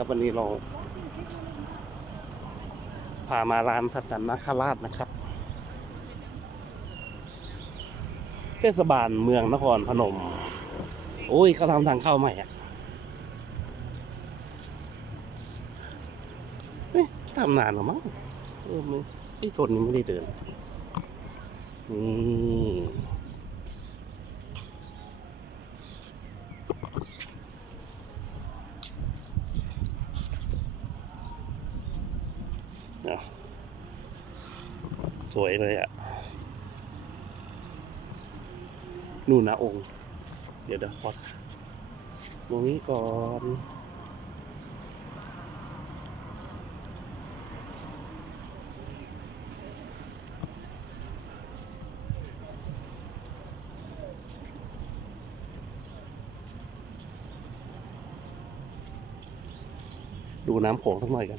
ครับวันนี้เรา พามาร้านสัตว์นาคราชนะครับ เทศบาลเมืองนครพนม โอ้ยเขาทำทางเข้าใหม่อะทำนานหรือมั้งเออไม่ไอ้ต้นนี้ไม่ได้เดินนี่ นี่ยสวยเลยอะ นู่นนะองค์ เดี๋ยวเดี๋ยวขอตรงนี้ก่อนดูน้ำโขงสักหน่อยกัน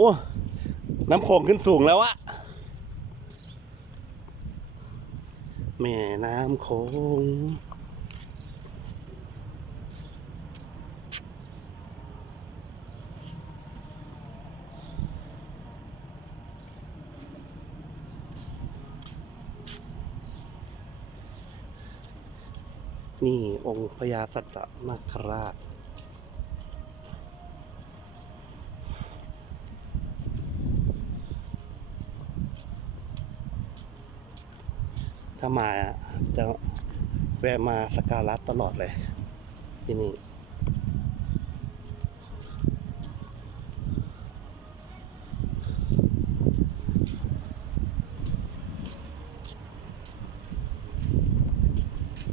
อ้น้ำโขงขึ้นสูงแล้วอะแม่น้ำโขงนี่องค์พญาสัตตนาคราช ถ้ามาจะแวะมาสกการะตลอดเลย ที่นี่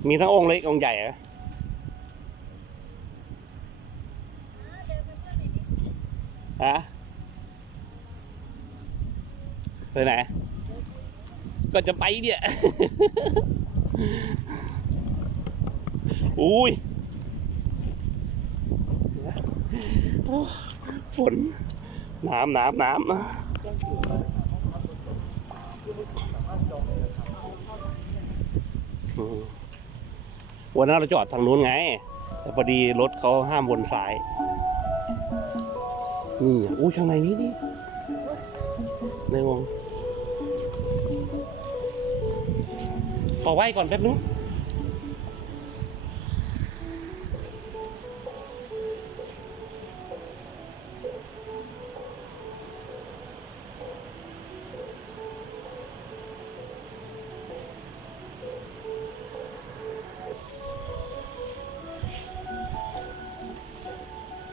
มีทั้งองค์เล็กองค์ใหญ่เหรอฮะไปไหน ก็จะไปเนี่ยอุ้ยฝนน้ำน้ำน้ำวันนั้นเราจอดทางนู้นไง แต่พอดีรถเขาห้ามวนซ้าย นี่อะอุ้ยข้างในนี้ดิในวง อไหว้ก่อนแป๊บนึง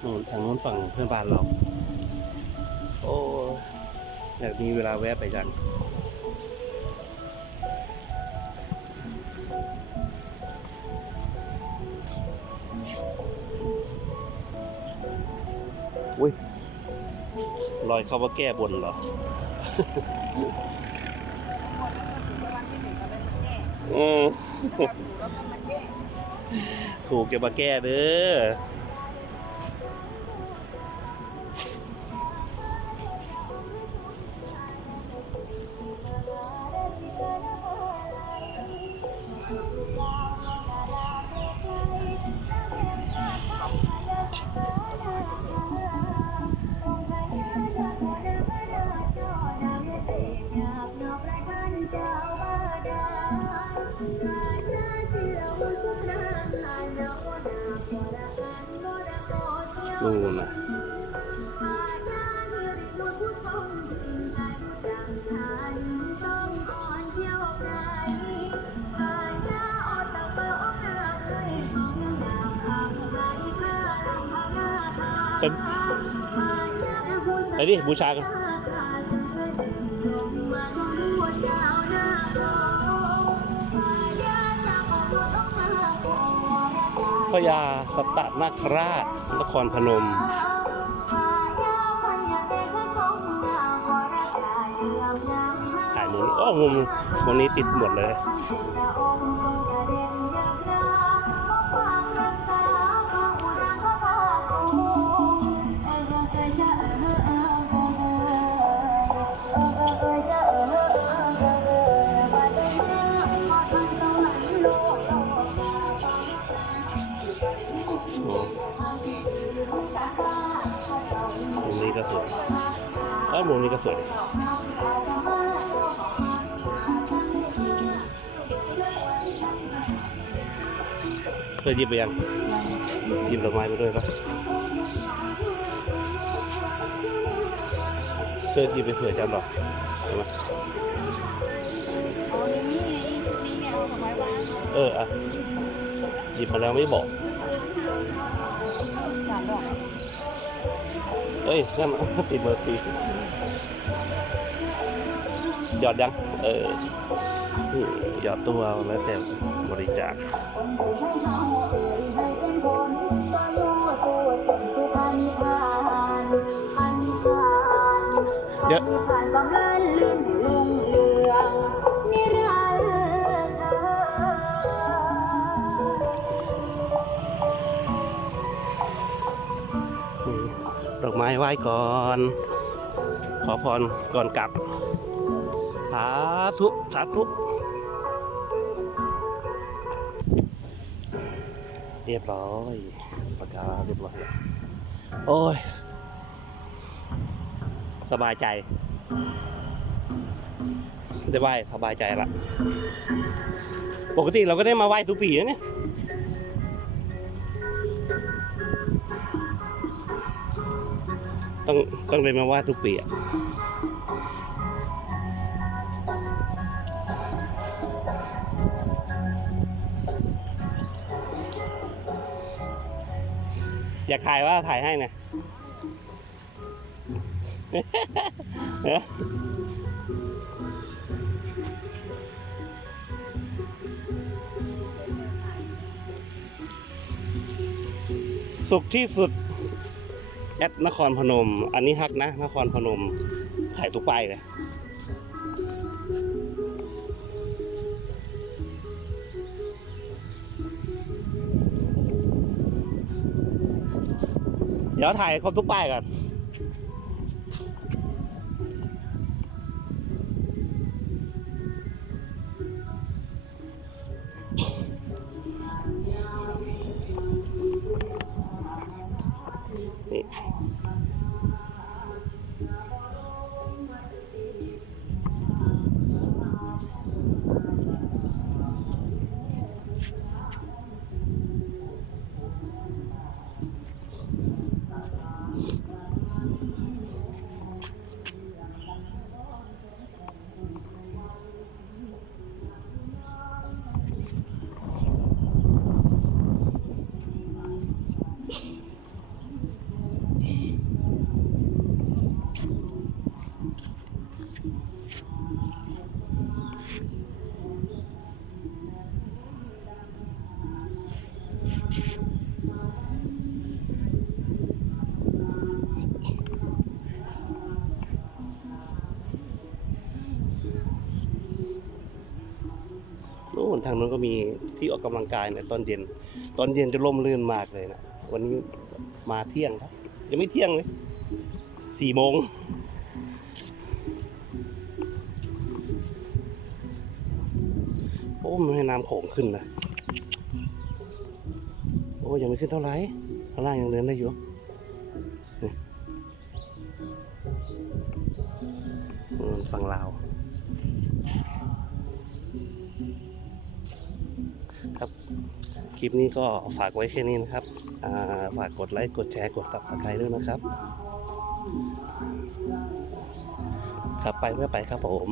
นู่นทางโน้นฝั่งเพื่อนบ้านเรา โอ้อยากมีเวลาแวะไปจัง อุ้ยลอยเขาวาแก้บนเหรออืมถูกแล้วก็มาแก้ถูกเก็บมาแก้เด้อ นู่นนะเป็นไปดิบูชากัน พญาสตนาคราชนครพนม ถ่ายมุมโอ้มุมวันนี้ติดหมดเลย ก็สวยเอ้ยมุมนี้ก็สวยเคยยิบไปยังยิบดอกไม้ไปด้วยปะเคยยิบไปเผื่อจำหรอกใช่ไหมเอออกไม้วางเอออะหยิบมาแล้วไม่บอกสามดอก เอ้ยนั่นติดเบอร์ตีหยอดยัง เอออืมหยอดตัวแล้วแต่บริจาคเดี๋ยว อกไม้ไหว้ก่อน ขอพรก่อนกลับ สาธุ สาธุ เรียบร้อยประกาศเรียบร้อย โอ้ย สบายใจ ได้ไหวสบายใจละ ปกติเราก็ได้มาไหว้ทุกปีนะเนี่ย ต้องต้องเลยมาไหว้ทุกปีอะอยากถ่ายว่าถ่ายให้นะเอ้อสุขที่สุด ดนครพนม อันนี้ฮักนะ นครพนม ถ่ายทุกป้ายเลย เดี๋ยวถ่ายครบทุกป้ายก่อน ทางนู้นก็มีที่ออกกำลังกายนะตอนเย็น ตอนเย็นจะร่มรื่นมากเลยนะวันนี้มาเที่ยงครับยังไม่เที่ยงเลยสี่โมงโอ้มันให้น้ำโขงขึ้นนะโอ้ยังไม่ขึ้นเท่าไหร่ข้างล่างยังเดินได้อยู่ฝั่งลาว ครับ คลิปนี้ก็ฝากไว้แค่นี้นะครับาฝากกดไลค์ กดแชร์ กดตับสไครด้วยนะครับ ครับไปเมื่อไปครับผม